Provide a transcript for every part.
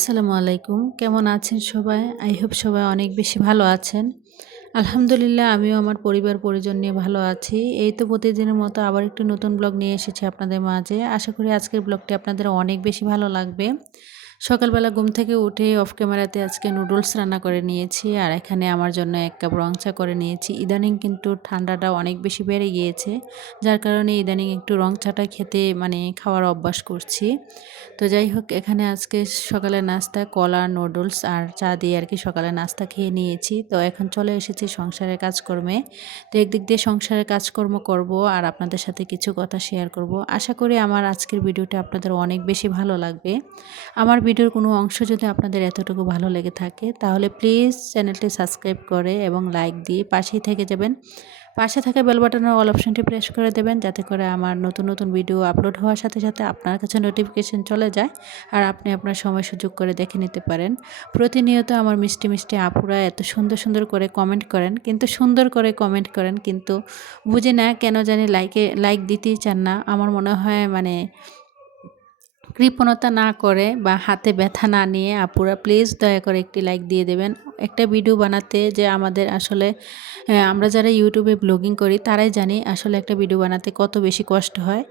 আসসালামু আলাইকুম। কেমন আছেন সবাই? আই হোপ সবাই অনেক বেশি ভালো আছেন। আলহামদুলিল্লাহ, আমিও আমার পরিবার পরিজন নিয়ে ভালো আছি। এই তো প্রতিদিনের মতো আবার একটি নতুন ব্লগ নিয়ে এসেছি আপনাদের মাঝে। আশা করি আজকের ব্লগটি আপনাদের অনেক বেশি ভালো লাগবে। সকালবেলা ঘুম থেকে উঠে অফ ক্যামেরাতে আজকে নুডলস রান্না করে নিয়েছি আর এখানে আমার জন্য এক কাপ রং চা করে নিয়েছি। ইদানিং কিন্তু ঠান্ডাটা অনেক বেশি বেড়ে গিয়েছে, যার কারণে ইদানিং একটু রং চাটা খেতে মানে খাওয়ার অভ্যাস করছি। তো যাই হোক, এখানে আজকে সকালে নাস্তা, কলা নুডলস আর চা দিয়ে আর কি সকালে নাস্তা খেয়ে নিয়েছি। তো এখন চলে এসেছি সংসারের কাজকর্মে। তো একদিক দিয়ে সংসারের কাজকর্ম করব আর আপনাদের সাথে কিছু কথা শেয়ার করব। আশা করি আমার আজকের ভিডিওটা আপনাদের অনেক বেশি ভালো লাগবে। আমার ভিডিওর কোনো অংশ যদি আপনাদের এতটুকু ভালো লেগে থাকে, তাহলে প্লিজ চ্যানেলটি সাবস্ক্রাইব করে এবং লাইক দিয়ে পাশেই থেকে যাবেন। পাশে থাকা বেল বাটনের অল অপশনটি প্রেস করে দেবেন, যাতে করে আমার নতুন নতুন ভিডিও আপলোড হওয়ার সাথে সাথে আপনার কাছে নোটিফিকেশন চলে যায় আর আপনি আপনার সময় সুযোগ করে দেখে নিতে পারেন। প্রতিনিয়ত আমার মিষ্টি মিষ্টি আপুরা এত সুন্দর সুন্দর করে কমেন্ট করেন, কিন্তু সুন্দর করে কমেন্ট করেন, কিন্তু বুঝে না কেন জানি লাইকে লাইক দিতেই চান না। আমার মনে হয় মানে কৃপণতা না করে বা হাতে ব্যথা না নিয়ে, আপুরা প্লিজ দয়া করে একটি লাইক দিয়ে দেবেন। একটা ভিডিও বানাতে যে আমাদের আসলে আমরা যারা ইউটিউবে ব্লগিং করি, তারাই জানি আসলে একটা ভিডিও বানাতে কত বেশি কষ্ট হয়।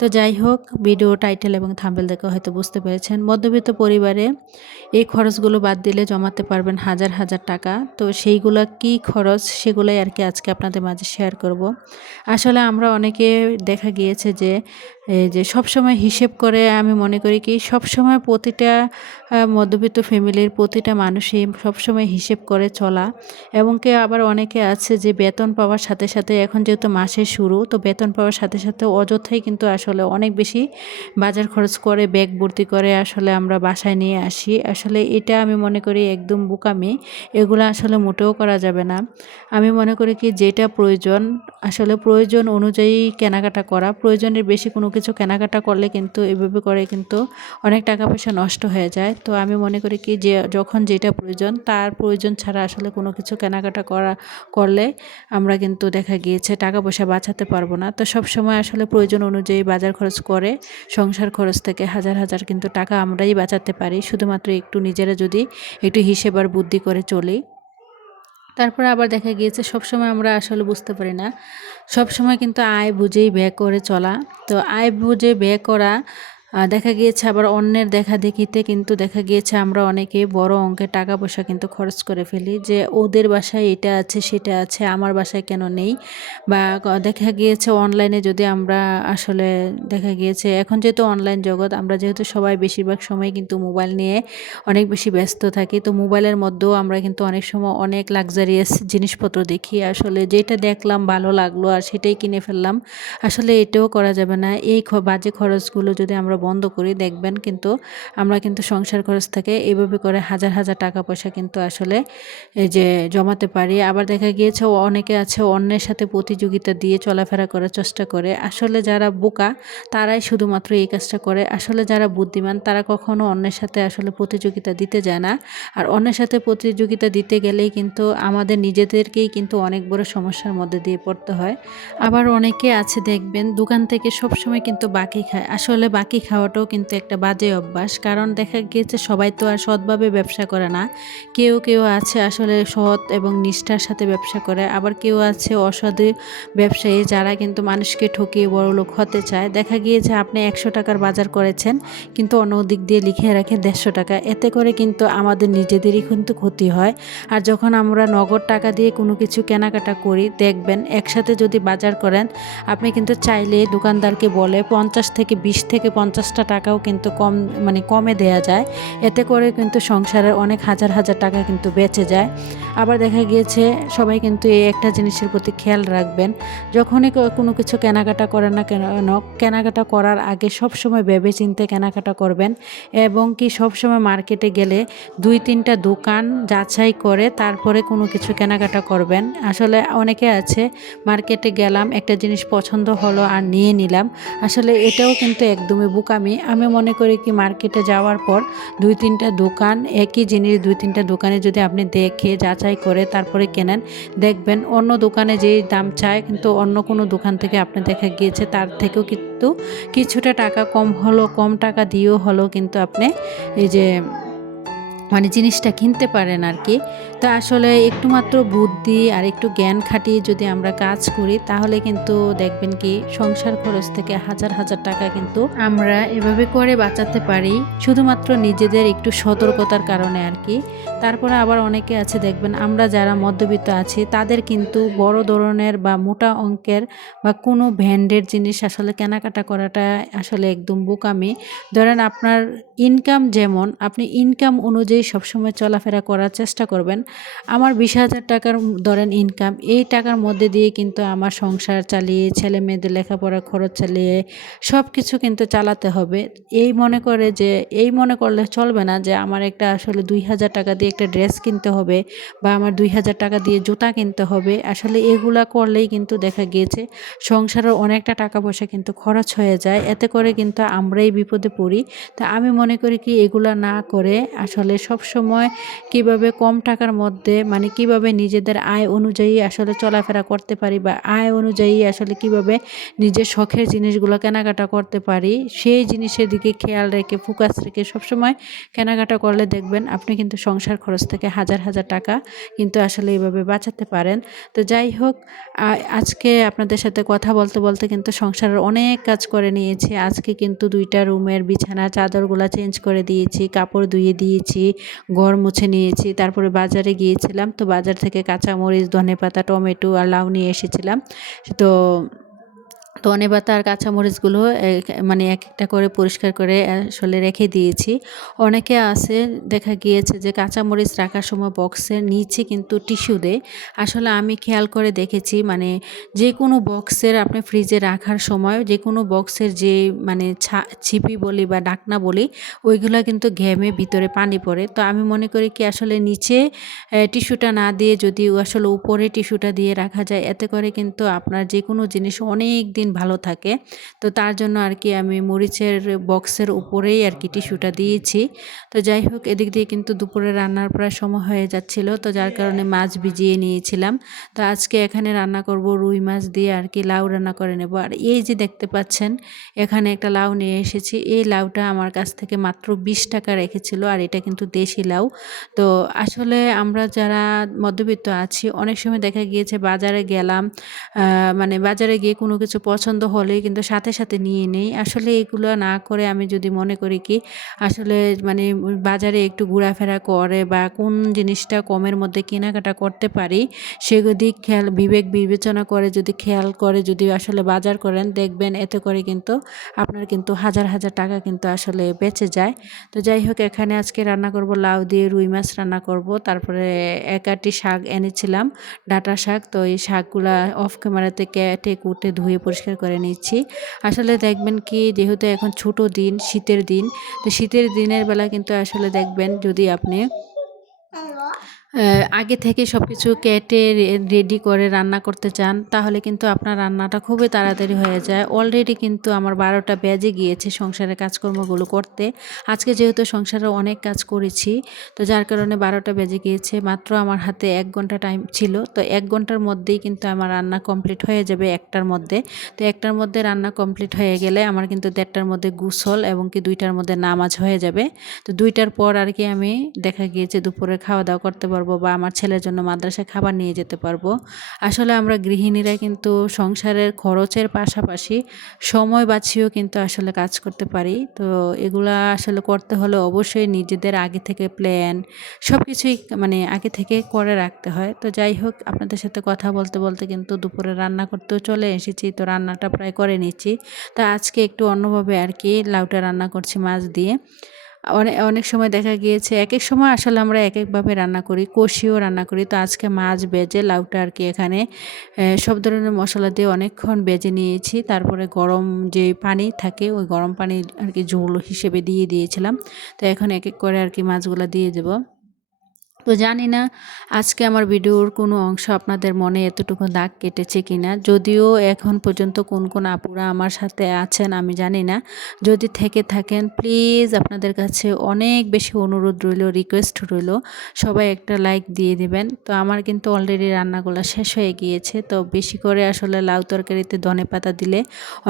তো যাই হোক ভিডিও টাইটেল এবং থাম্বেল দেখে হয়তো বুঝতে পেরেছেন। মধ্যবিত্ত পরিবারে এই খরচগুলো বাদ দিলে জমাতে পারবেন হাজার হাজার টাকা। তো সেইগুলো কি খরচ, সেগুলোই আর কি আজকে আপনাদের মাঝে শেয়ার করব। আসলে আমরা অনেকে দেখা গিয়েছে যে যে সব সময় হিসেব করে আমি মনে করি কি সব সময় প্রতিটা মধ্যবিত্ত ফ্যামিলির প্রতিটা মানুষই সবসময় হিসেব করে চলা। এবং কে আবার অনেকে আছে যে বেতন পাওয়ার সাথে সাথে এখন যেহেতু মাসের শুরু, তো বেতন পাওয়ার সাথে সাথে অযথাই কিন্তু আসলে অনেক বেশি বাজার খরচ করে, ব্যাগ ভর্তি করে আসলে আমরা বাসায় নিয়ে আসি। আসলে এটা আমি মনে করি একদম বোকামি, এগুলো আসলে মোটেও করা যাবে না। আমি মনে করি কি, যেটা প্রয়োজন, আসলে প্রয়োজন অনুযায়ী কেনাকাটা করা, প্রয়োজনের বেশি কোনো কিছু কেনাকাটা করলে কিন্তু এভাবে করে কিন্তু অনেক টাকা পয়সা নষ্ট হয়ে যায়। তো আমি মনে করি কি যে যখন যেটা প্রয়োজন, তার প্রয়োজন ছাড়া আসলে কোনো কিছু কেনাকাটা করা, করলে আমরা কিন্তু দেখা গিয়েছে টাকা পয়সা বাঁচাতে পারব না। তো সব সময় আসলে প্রয়োজন অনুযায়ী বাজার খরচ করে, সংসার খরচ থেকে হাজার হাজার কিন্তু টাকা আমরাই বাঁচাতে পারি। শুধুমাত্র একটু নিজেরা যদি একটু হিসেব আর বুদ্ধি করে চলি। তারপরে আবার দেখা গিয়েছে, সবসময় আমরা আসলে বুঝতে পারি না। সবসময় কিন্তু আয় বুঝেই ব্যয় করে চলা। তো আয় বুঝে ব্যয় করা দেখা গিয়েছে আবার অন্যের দেখা দেখিতে কিন্তু দেখা গিয়েছে আমরা অনেকে বড় অঙ্কের টাকা পয়সা কিন্তু খরচ করে ফেলি যে ওদের বাসায় এটা আছে, সেটা আছে, আমার বাসায় কেন নেই? বা দেখা গিয়েছে অনলাইনে যদি আমরা আসলে দেখা গিয়েছে, এখন যেহেতু অনলাইন জগৎ, আমরা যেহেতু সবাই বেশিরভাগ সময় কিন্তু মোবাইল নিয়ে অনেক বেশি ব্যস্ত থাকি, তো মোবাইলের মধ্যেও আমরা কিন্তু অনেক সময় অনেক লাক্সারিয়াস জিনিসপত্র দেখি। আসলে যেটা দেখলাম ভালো লাগল আর সেটাই কিনে ফেললাম, আসলে এটাও করা যাবে না। এই বাজে খরচগুলো যদি আমরা বন্ধ করি দেখবেন কিন্তু আমরা কিন্তু সংসার খরচ থেকে এভাবে করে হাজার হাজার টাকা পয়সা কিন্তু আসলে এই যে জমাতে পারি। আবার দেখা গিয়েছে অনেকে আছে অন্যের সাথে প্রতিযোগিতা দিয়ে চলাফেরা করার চেষ্টা করে। আসলে যারা বোকা তারাই শুধুমাত্র এই কাজটা করে। আসলে যারা বুদ্ধিমান তারা কখনো অন্যের সাথে আসলে প্রতিযোগিতা দিতে যায় না। আর অন্যের সাথে প্রতিযোগিতা দিতে গেলেই কিন্তু আমাদের নিজেদেরকেই কিন্তু অনেক বড় সমস্যার মধ্যে দিয়ে পড়তে হয়। আবার অনেকে আছে দেখবেন দোকান থেকে সবসময় কিন্তু বাকি খায়। আসলে বাকি খাওয়াটাও কিন্তু একটা বাজে অভ্যাস। কারণ দেখা গিয়েছে সবাই তো আর সৎভাবে ব্যবসা করে না। কেউ কেউ আছে আসলে সৎ এবং নিষ্ঠার সাথে ব্যবসা করে। আবার কেউ আছে অসৎ ব্যবসায়ী যারা কিন্তু মানুষকে ঠকিয়ে বড় লোক হতে চায়। দেখা গিয়েছে আপনি একশো টাকার বাজার করেছেন, কিন্তু অন্য দিক দিয়ে লিখে রাখে দেড়শো টাকা। এতে করে কিন্তু আমাদের নিজেদেরই কিন্তু ক্ষতি হয়। আর যখন আমরা নগদ টাকা দিয়ে কোনো কিছু কেনাকাটা করি, দেখবেন একসাথে যদি বাজার করেন, আপনি কিন্তু চাইলে দোকানদারকে বলে পঞ্চাশ থেকে বিশ থেকে পঞ্চাশ পঞ্চাশটা টাকাও কিন্তু কম মানে কমে দেয়া যায়। এতে করে কিন্তু সংসারের অনেক হাজার হাজার টাকা কিন্তু বেঁচে যায়। আবার দেখা গিয়েছে, সবাই কিন্তু এই একটা জিনিসের প্রতি খেয়াল রাখবেন। যখনই কোনো কিছু কেনাকাটা করেন না কেন, কেনাকাটা করার আগে সব সময় ভেবে চিনতে কেনাকাটা করবেন এবং কি সব সময় মার্কেটে গেলে দুই তিনটা দোকান যাচাই করে তারপরে কোনো কিছু কেনাকাটা করবেন। আসলে অনেকে আছে, মার্কেটে গেলাম, একটা জিনিস পছন্দ হলো আর নিয়ে নিলাম। আসলে এটাও কিন্তু একদমই বোকামি আমি মনে করি কি মার্কেটে যাওয়ার পর দুই তিনটা দোকান, একই জিনিস দুই তিনটা দোকানে যদি আপনি দেখে, যাচাই করে তারপরে কেনেন, দেখবেন অন্য দোকানে যেই দাম চায় কিন্তু অন্য কোনো দোকান থেকে আপনি দেখা গিয়েছে, তার থেকেও কিন্তু কিছুটা টাকা কম হলো, কম টাকা দিয়েও হলো কিন্তু আপনি এই যে মানে জিনিসটা কিনতে পারেন আর কি। তো আসলে একটু মাত্র বুদ্ধি আর একটু জ্ঞান খাটিয়ে যদি আমরা কাজ করি, তাহলে কিন্তু দেখবেন কি সংসার খরচ থেকে হাজার হাজার টাকা কিন্তু আমরা এভাবে করে বাঁচাতে পারি। শুধুমাত্র নিজেদের একটু সতর্কতার কারণে আর কি। তারপরে আবার অনেকে আছে, দেখবেন আমরা যারা মধ্যবিত্ত আছি, তাদের কিন্তু বড় ধরনের বা মোটা অঙ্কের বা কোনো ব্র্যান্ডের জিনিস আসলে কেনাকাটা করাটা আসলে একদম বোকামি। ধরেন আপনার ইনকাম যেমন, আপনি ইনকাম অনুযায়ী সবসময় চলাফেরা করার চেষ্টা করবেন। আমার বিশ হাজার টাকার ধরেন ইনকাম এই টাকার মধ্যে দিয়ে কিন্তু আমার সংসার চালিয়ে, ছেলে মেয়েদের লেখাপড়া খরচ চালিয়ে সব কিছু কিন্তু চালাতে হবে। এই মনে করে যে, এই মনে করলে চলবে না যে, আমার একটা আসলে দুই হাজার টাকা দিয়ে একটা ড্রেস কিনতে হবে বা আমার দুই হাজার টাকা দিয়ে জুতা কিনতে হবে। আসলে এগুলা করলেই কিন্তু দেখা গিয়েছে সংসারের অনেকটা টাকা পয়সা কিন্তু খরচ হয়ে যায়। এতে করে কিন্তু আমরাই বিপদে পড়ি। তা আমি মনে করি কি, এগুলা না করে আসলে সব সময় কীভাবে কম টাকার মধ্যে মানে কীভাবে নিজেদের আয় অনুযায়ী আসলে চলাফেরা করতে পারি বা আয় অনুযায়ী আসলে কীভাবে নিজের শখের জিনিসগুলো কেনাকাটা করতে পারি, সেই জিনিসের দিকে খেয়াল রেখে ফোকাস রেখে সবসময় কেনাকাটা করলে দেখবেন আপনি কিন্তু সংসার খরচ থেকে হাজার হাজার টাকা কিন্তু আসলে এইভাবে বাঁচাতে পারেন। তো যাই হোক আজকে আপনাদের সাথে কথা বলতে বলতে কিন্তু সংসারের অনেক কাজ করে নিয়েছি। আজকে কিন্তু দুইটা রুমের বিছানা, চাদরগুলো চেঞ্জ করে দিয়েছি, কাপড় ধুয়ে দিয়েছি, ঘর মুছে নিয়েছি, তারপরে বাজারে গিয়েছিলাম। তো বাজার থেকে কাঁচামরিচ ধনে পাতা টমেটো আর লাউ নিয়ে এসেছিলাম। তো ধনে পাতা আর কাঁচামরিচগুলো মানে এক একটা করে পরিষ্কার করে আসলে রেখে দিয়েছি। অনেকে আছে, দেখা গিয়েছে যে কাঁচামরিচ রাখার সময় বক্সের নিচে কিন্তু টিস্যু দেয়। আসলে আমি খেয়াল করে দেখেছি মানে যে কোনো বক্সের আপনি ফ্রিজে রাখার সময় যে কোনো বক্সের যে মানে ছিপি বলি বা ডাকনা বলি, ওইগুলো কিন্তু ঘেমে ভিতরে পানি পড়ে। তো আমি মনে করি কি আসলে নিচে টিস্যুটা না দিয়ে যদি আসলে উপরে টিস্যুটা দিয়ে রাখা যায়, এতে করে কিন্তু আপনার যে কোনো জিনিস অনেক দিন ভালো থাকে। তো তার জন্য আর কি আমি মরিচের বক্সের উপরেই আর কি টিস্যুটা দিয়েছি। তো যাই হোক, এদিক দিয়ে কিন্তু দুপুরে রান্নার প্রায় সময় হয়ে যাচ্ছিল। তো যার কারণে মাছ ভিজিয়ে নিয়েছিলাম। তো আজকে এখানে রান্না করব রুই মাছ দিয়ে আর কি লাউ রান্না করে নেব। আর এই যে দেখতে পাচ্ছেন, এখানে একটা লাউ নিয়ে এসেছি। এই লাউটা আমার কাছ থেকে মাত্র বিশ টাকা রেখেছিল আর এটা কিন্তু দেশি লাউ। তো আসলে আমরা যারা মধ্যবিত্ত আছি, অনেক সময় দেখা গিয়েছে বাজারে গেলাম মানে বাজারে গিয়ে কোনো কিছু পছন্দ হলেই কিন্তু সাথে সাথে নিয়ে নেই। আসলে এগুলো না করে আমি যদি মনে করি কি, আসলে মানে বাজারে একটু ঘোরাফেরা করে বা কোন জিনিসটা কমের মধ্যে কেনাকাটা করতে পারি সেগুলো খেয়াল, বিবেক বিবেচনা করে যদি খেয়াল করে যদি আসলে বাজার করেন, দেখবেন এতে করে কিন্তু আপনার কিন্তু হাজার হাজার টাকা কিন্তু আসলে বেঁচে যায়। তো যাই হোক, এখানে আজকে রান্না করব লাউ দিয়ে রুই মাছ রান্না করব। তারপরে একাটি শাক এনেছিলাম, ডাটা শাক। তো এই শাকগুলা অফ ক্যামেরাতে কেটে কুটে ধুয়ে পরিষ্কার পরিষ্কার করে নিচ্ছি। আসলে দেখবেন কি, যেহেতু এখন ছোট দিন, শীতের দিন, তো শীতের দিনের বেলা কিন্তু আসলে দেখবেন যদি আপনি আগে থেকে সব কিছু কেটে রেডি করে রান্না করতে চান, তাহলে কিন্তু আপনার রান্নাটা খুবই তাড়াতাড়ি হয়ে যায়। অলরেডি কিন্তু আমার বারোটা বেজে গিয়েছে সংসারের কাজকর্মগুলো করতে। আজকে যেহেতু সংসারে অনেক কাজ করেছি, তো যার কারণে বারোটা বেজে গিয়েছে, মাত্র আমার হাতে এক ঘণ্টা টাইম ছিল, তো এক ঘণ্টার মধ্যেই কিন্তু আমার রান্না কমপ্লিট হয়ে যাবে একটার মধ্যে। তো একটার মধ্যে রান্না কমপ্লিট হয়ে গেলে আমার কিন্তু দেড়টার মধ্যে গুসল এবং কি দুইটার মধ্যে নামাজ হয়ে যাবে। তো দুইটার পর আর কি আমি দেখা গিয়েছে দুপুরে খাওয়া দাওয়া করতে পারব পারব বা আমার ছেলের জন্য মাদ্রাসায় খাবার নিয়ে যেতে পারব। আসলে আমরা গৃহিণীরা কিন্তু সংসারের খরচের পাশাপাশি সময় বাঁচিয়েও কিন্তু আসলে কাজ করতে পারি। তো এগুলা আসলে করতে হলে অবশ্যই নিজেদের আগে থেকে প্ল্যান সব কিছুই মানে আগে থেকে করে রাখতে হয়। তো যাই হোক, আপনাদের সাথে কথা বলতে বলতে কিন্তু দুপুরে রান্না করতেও চলে এসেছি, তো রান্নাটা প্রায় করে নিচ্ছি। তা আজকে একটু অন্যভাবে আর কি, লাউটা রান্না করছি মাছ দিয়ে। অনেক অনেক সময় দেখা গিয়েছে এক এক সময় আসলে আমরা এক একভাবে রান্না করি, কষিও রান্না করি। তো আজকে মাছ বেজে লাউটা আর কি এখানে সব ধরনের মশলা দিয়ে অনেকক্ষণ বেজে নিয়েছি। তারপরে গরম যে পানি থাকে, ওই গরম পানি আর কি ঝোল হিসেবে দিয়ে দিয়েছিলাম। তো এখন এক এক করে আর কি মাছগুলো দিয়ে দেবো। তো জানি না আজকে আমার ভিডিওর কোনো অংশ আপনাদের মনে এতটুকু দাগ কেটেছে কিনা। যদিও এখন পর্যন্ত কোন কোন আপুরা আমার সাথে আছেন আমি জানি না। যদি থেকে থাকেন প্লিজ আপনাদের কাছে অনেক বেশি অনুরোধ রইল রিকোয়েস্ট রইল। সবাই একটা লাইক দিয়ে দেবেন। তো আমার কিন্তু অলরেডি রান্নাগুলো শেষ হয়ে গিয়েছে। তো বেশি করে আসলে লাউ তরকারিতে ধনে পাতা দিলে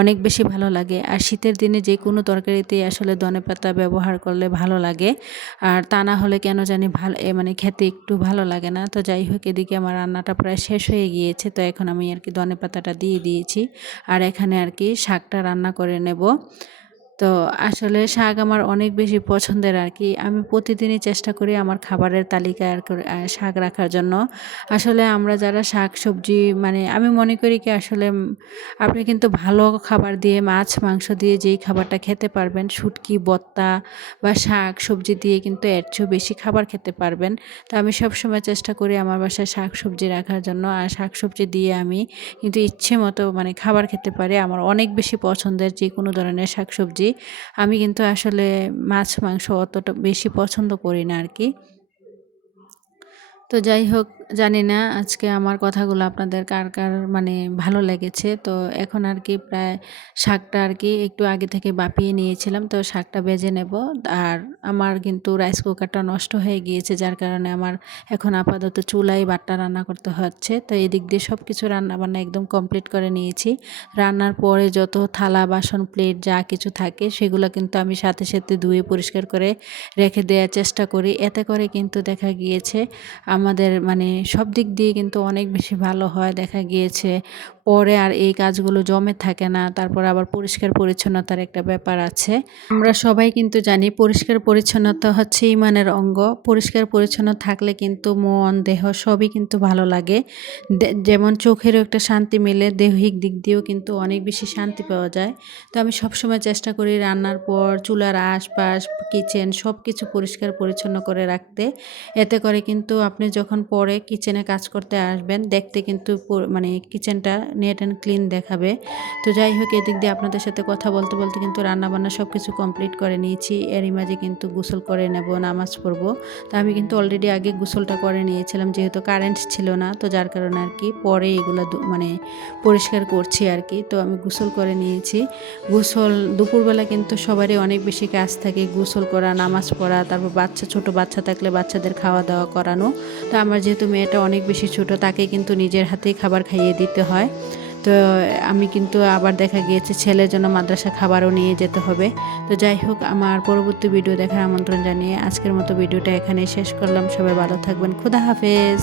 অনেক বেশি ভালো লাগে। আর শীতের দিনে যে কোনো তরকারিতে আসলে ধনে পাতা ব্যবহার করলে ভালো লাগে। আর তা না হলে কেন জানি ভালো মানে খেতে একটু ভালো লাগে না। তো যাই হোক, এদিকে আমার রান্নাটা প্রায় শেষ হয়ে গিয়েছে। তো এখন আমি আর কি ধনে পাতাটা দিয়ে দিয়েছি। আর এখানে আর কি শাকটা রান্না করে নেব। তো আসলে শাক আমার অনেক বেশি পছন্দের আর কি। আমি প্রতিদিনই চেষ্টা করি আমার খাবারের তালিকায় শাক রাখার জন্য। আসলে আমরা যারা শাক সবজি মানে আমি মনে করি কি আসলে আপনি কিন্তু ভালো খাবার দিয়ে মাছ, মাংস দিয়ে যেই খাবারটা খেতে পারবেন, শুটকি, বত্তা বা শাক সবজি দিয়ে কিন্তু এর চেয়েও বেশি খাবার খেতে পারবেন। তো আমি সবসময় চেষ্টা করি আমার বাসায় শাক সবজি রাখার জন্য। আর শাক সবজি দিয়ে আমি কিন্তু ইচ্ছে মতো মানে খাবার খেতে পারি। আমার অনেক বেশি পছন্দের যে কোনো ধরনের শাক সবজি আমি কিন্তু আসলে মাছ মাংস অতটা বেশি পছন্দ করি না আর কি তো যাই হোক, জানি না আজকে আমার কথাগুলো আপনাদের কার কার মানে ভালো লেগেছে। তো এখন আর কি প্রায় শাকটা আর কি একটু আগে থেকে বাপিয়ে নিয়েছিলাম। তো শাকটা বেজে নেব। আর আমার কিন্তু রাইস কুকারটা নষ্ট হয়ে গিয়েছে, যার কারণে আমার এখন আপাতত চুলাই বাট্টা রান্না করতে হচ্ছে। তো এদিক দিয়ে সব কিছু রান্না বান্না একদম কমপ্লিট করে নিয়েছি। রান্নার পরে যত থালা, বাসন প্লেট যা কিছু থাকে, সেগুলো কিন্তু আমি সাথে সাথে ধুয়ে পরিষ্কার করে রেখে দেওয়ার চেষ্টা করি। এতে করে কিন্তু দেখা গিয়েছে আমাদের মানে সব দিক দিয়ে কিন্তু অনেক বেশি ভালো হয়, দেখা গিয়েছে। পরে আর এই কাজগুলো জমে থাকে না, তারপর আবার পরিষ্কার পরিচ্ছন্নতার একটা ব্যাপার আছে। আমরা সবাই কিন্তু জানি পরিষ্কার পরিচ্ছন্নতা হচ্ছে ইমানের অঙ্গ। পরিষ্কার পরিচ্ছন্ন থাকলে কিন্তু মন, দেহ সবই কিন্তু ভালো লাগে। যেমন চোখেরও একটা শান্তি মেলে, দেহিক দিক দিয়েও কিন্তু অনেক বেশি শান্তি পাওয়া যায়। তো আমি সবসময় চেষ্টা করি রান্নার পর চুলার আশপাশ কিচেন সব কিছু পরিষ্কার পরিচ্ছন্ন করে রাখতে। এতে করে কিন্তু আপনি যখন পরে কিচেনে কাজ করতে আসবেন, দেখতে কিন্তু মানে কিচেনটা নেট অ্যান্ড ক্লিন দেখাবে। তো যাই হোক, এদিক দিয়ে আপনাদের সাথে কথা বলতে বলতে কিন্তু রান্নাবান্না সব কিছু কমপ্লিট করে নিয়েছি। এরই মাঝে কিন্তু গোসল করে নেব, নামাজ পড়ব। তো আমি কিন্তু অলরেডি আগে গোসলটা করে নিয়েছিলাম, যেহেতু কারেন্ট ছিল না, তো যার কারণে আর কি পরে এগুলো মানে পরিষ্কার করছি আর কি। তো আমি গোসল করে নিয়েছি। গোসল, দুপুরবেলা কিন্তু সবারই অনেক বেশি কাজ থাকে, গোসল করা, নামাজ পড়া, তারপর বাচ্চা, ছোট বাচ্চা থাকলে বাচ্চাদের খাওয়া দাওয়া করানো। তো আমার যেহেতু মেয়েটা অনেক বেশি ছোট, তাকে কিন্তু নিজের হাতেই খাবার খাইয়ে দিতে হয়। তো আমি কিন্তু আবার দেখা গিয়েছে ছেলের জন্য মাদ্রাসা খাবারও নিয়ে যেতে হবে। তো যাই হোক, আমার পরবর্তী ভিডিও দেখার আমন্ত্রণ জানিয়ে আজকের মতো ভিডিওটা এখানে শেষ করলাম। সবাই ভালো থাকবেন। খুদা হাফেজ।